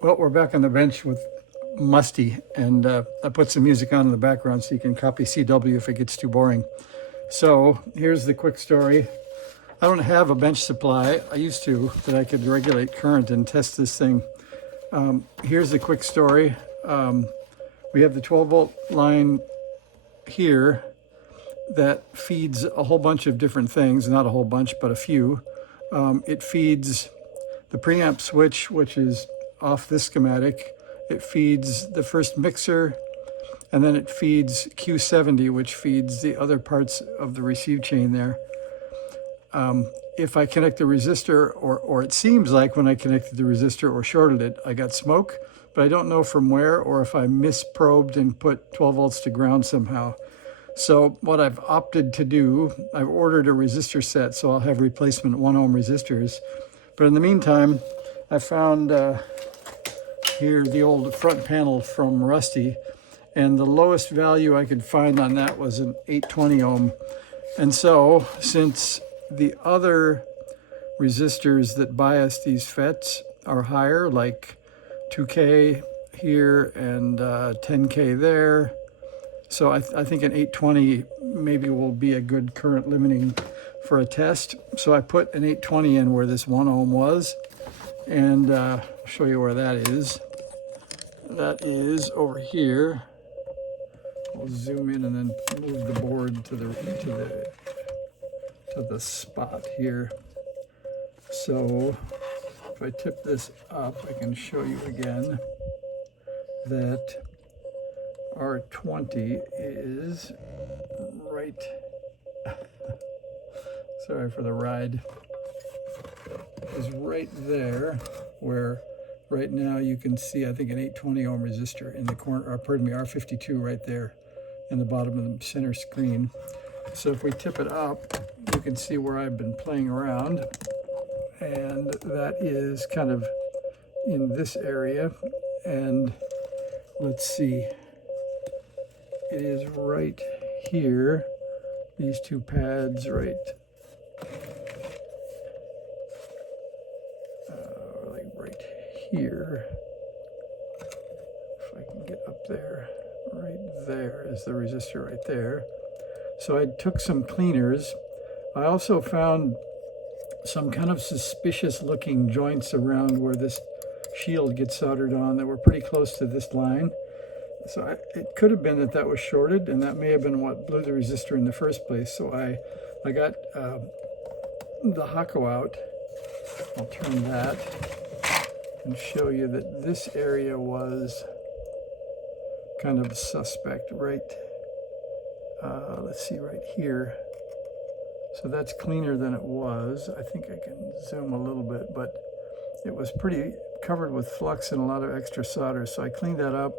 Well, we're back on the bench with Musty, and I put some music on in the background so you can copy CW if it gets too boring. So here's the quick story. I don't have a bench supply. I used to, that I could regulate current and test this thing. Here's the quick story. We have the 12-volt line here that feeds a whole bunch of different things, not a whole bunch, but a few. It feeds the preamp switch, which is off this schematic. It feeds the first mixer, and then it feeds Q70, which feeds the other parts of the receive chain there. If I connect the resistor, or it seems like when I connected the resistor or shorted it, I got smoke, but I don't know from where, or if I misprobed and put 12 volts to ground somehow. So what I've opted to do, I've ordered a resistor set, so I'll have replacement 1 ohm resistors. But in the meantime, I found here the old front panel from Rusty, and the lowest value I could find on that was an 820 ohm. And so, since the other resistors that bias these FETs are higher, like 2K here and 10K there, so I think an 820 maybe will be a good current limiting for a test. So I put an 820 in where this 1 ohm was, and I'll show you where that is. That is over here. We'll zoom in and then move the board to the spot here. So if I tip this up, I can show you again that R20 is right, sorry for the ride, is right there where right now you can see, I think, an 820 ohm resistor in the corner, or pardon me, R52 right there in the bottom of the center screen. So if we tip it up, you can see where I've been playing around, and that is kind of in this area. And let's see, it is right here, these two pads right, like right here. If I can get up there, right there is the resistor right there. So I took some cleaners. I also found some kind of suspicious looking joints around where this shield gets soldered on that were pretty close to this line. So it could have been that that was shorted, and that may have been what blew the resistor in the first place. So I got the Hako out. I'll turn that and show you that this area was kind of suspect right, let's see, right here. So that's cleaner than it was. I think I can zoom a little bit, but it was pretty covered with flux and a lot of extra solder. So I cleaned that up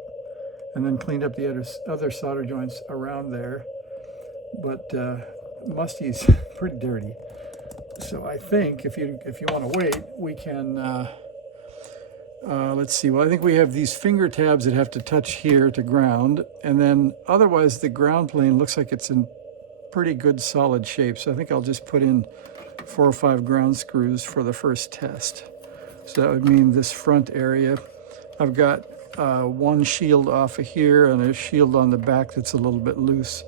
and then cleaned up the other solder joints around there. But Musty's pretty dirty. So I think if you want to wait, we can, let's see, well, I think we have these finger tabs that have to touch here to ground, and then otherwise the ground plane looks like it's in pretty good solid shape. So I think I'll just put in 4 or 5 ground screws for the first test. So that would mean this front area. I've got one shield off of here and a shield on the back that's a little bit loose,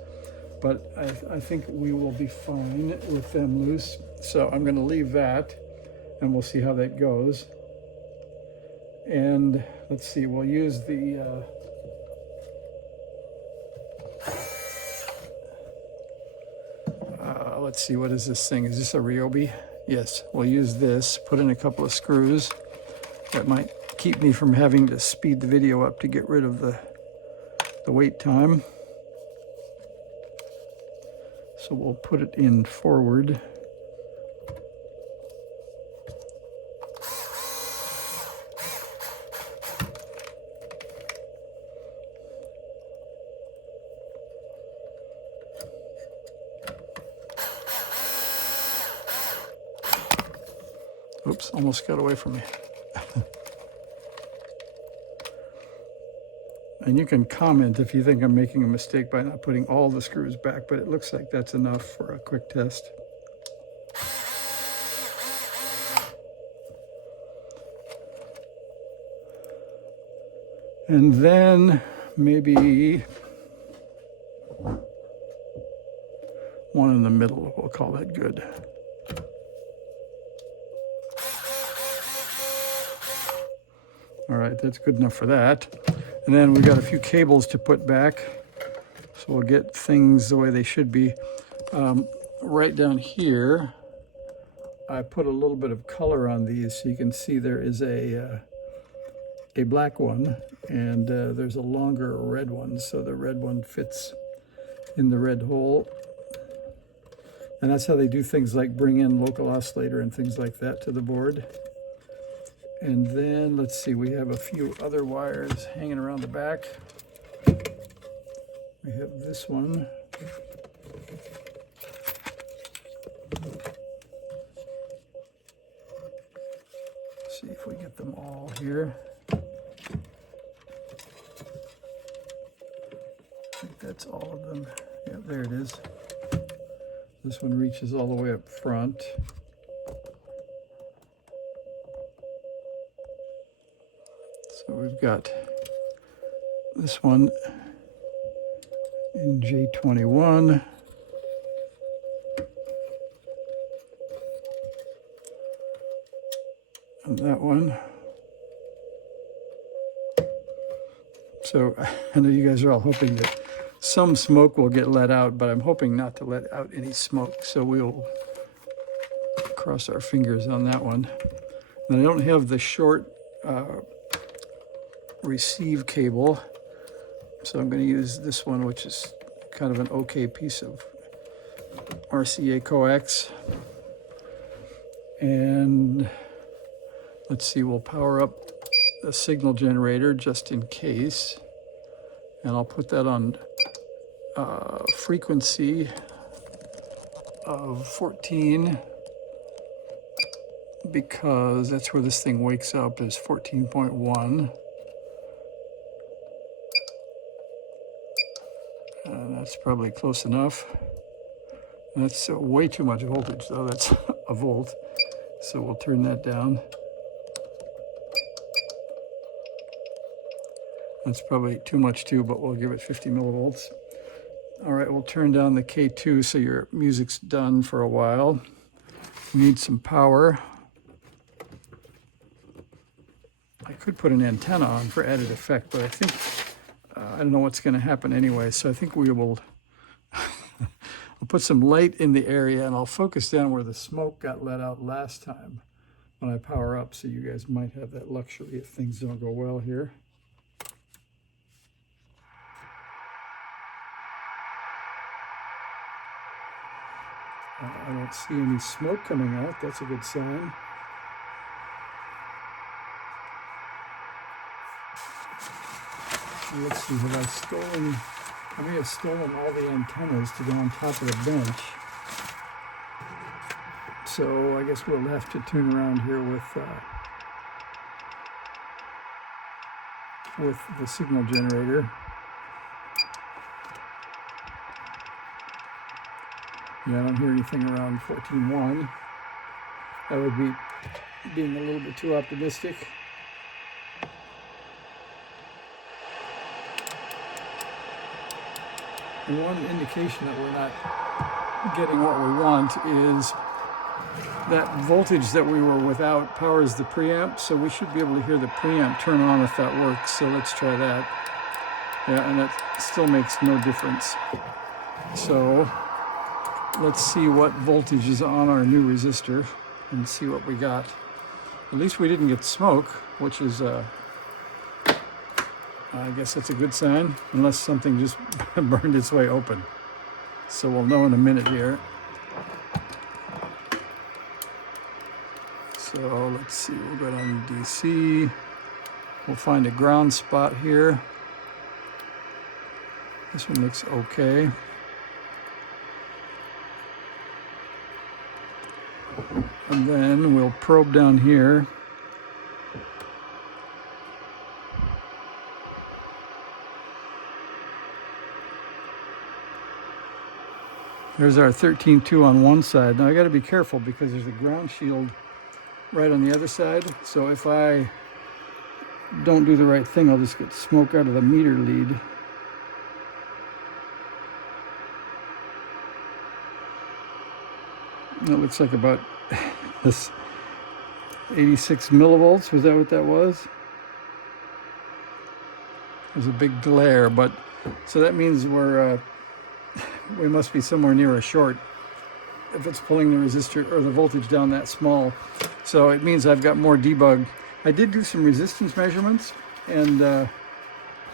but I think we will be fine with them loose. So I'm going to leave that, and we'll see how that goes. And let's see, we'll use the let's see, what is this thing? Is this a Ryobi? Yes, we'll use this, put in a couple of screws. That might keep me from having to speed the video up to get rid of the wait time. So we'll put it in forward. Oops, almost got away from me. And you can comment if you think I'm making a mistake by not putting all the screws back, but it looks like that's enough for a quick test. And then maybe one in the middle, we'll call that good. All right, that's good enough for that. And then we've got a few cables to put back, so we'll get things the way they should be. Right down here, I put a little bit of color on these so you can see there is a black one, and there's a longer red one, so the red one fits in the red hole. And that's how they do things like bring in local oscillator and things like that to the board. And then, let's see, we have a few other wires hanging around the back. We have this one. Let's see if we get them all here. I think that's all of them. Yeah, there it is. This one reaches all the way up front. So we've got this one in J21. And that one. So I know you guys are all hoping that some smoke will get let out, but I'm hoping not to let out any smoke. So we'll cross our fingers on that one. And I don't have the short receive cable, so I'm going to use this one, which is kind of an okay piece of RCA coax. And let's see, we'll power up the signal generator just in case, and I'll put that on frequency of 14 because that's where this thing wakes up, is 14.1. That's probably close enough. That's way too much voltage, though. That's a volt. So we'll turn that down. That's probably too much too, but we'll give it 50 millivolts. All right, we'll turn down the K2 so your music's done for a while. We need some power. I could put an antenna on for added effect, but I think I don't know what's going to happen anyway, so I think we will I'll put some light in the area, and I'll focus down where the smoke got let out last time when I power up, so you guys might have that luxury if things don't go well here. I don't see any smoke coming out. That's a good sign. Let's see, have I stolen? I may have stolen all the antennas to go on top of the bench. So I guess we'll have to turn around here with the signal generator. Yeah, I don't hear anything around 14.1. That would be being a little bit too optimistic. And one indication that we're not getting what we want is that voltage that we were without powers the preamp, so we should be able to hear the preamp turn on if that works. So let's try that. Yeah, and it still makes no difference. So let's see what voltage is on our new resistor and see what we got. At least we didn't get smoke, which is I guess that's a good sign, unless something just burned its way open. So we'll know in a minute here. So let's see, we'll go down to DC. We'll find a ground spot here. This one looks okay. And then we'll probe down here. There's our 13.2 on one side. Now I got to be careful because there's a ground shield right on the other side. So if I don't do the right thing, I'll just get smoke out of the meter lead. That looks like about this 86 millivolts. Was that what that was? There's a big glare, but so that means we must be somewhere near a short if it's pulling the resistor or the voltage down that small. So it means I've got more debug. I did do some resistance measurements, and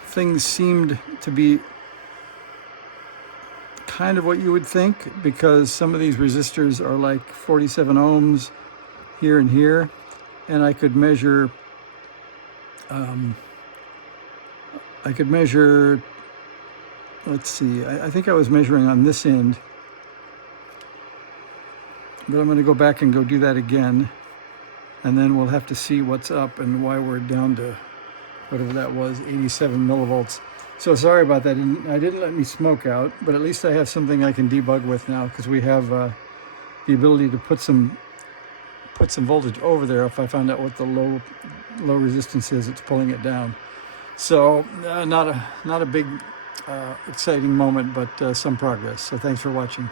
things seemed to be kind of what you would think, because some of these resistors are like 47 ohms here and here, and I could measure let's see, I think I was measuring on this end, but I'm going to go back and go do that again, and then we'll have to see what's up and why we're down to whatever that was, 87 millivolts. So sorry about that. I didn't let me smoke out, but at least I have something I can debug with now, because we have the ability to put some voltage over there if I find out what the low resistance is. It's pulling it down. So not a big exciting moment, but some progress. So thanks for watching.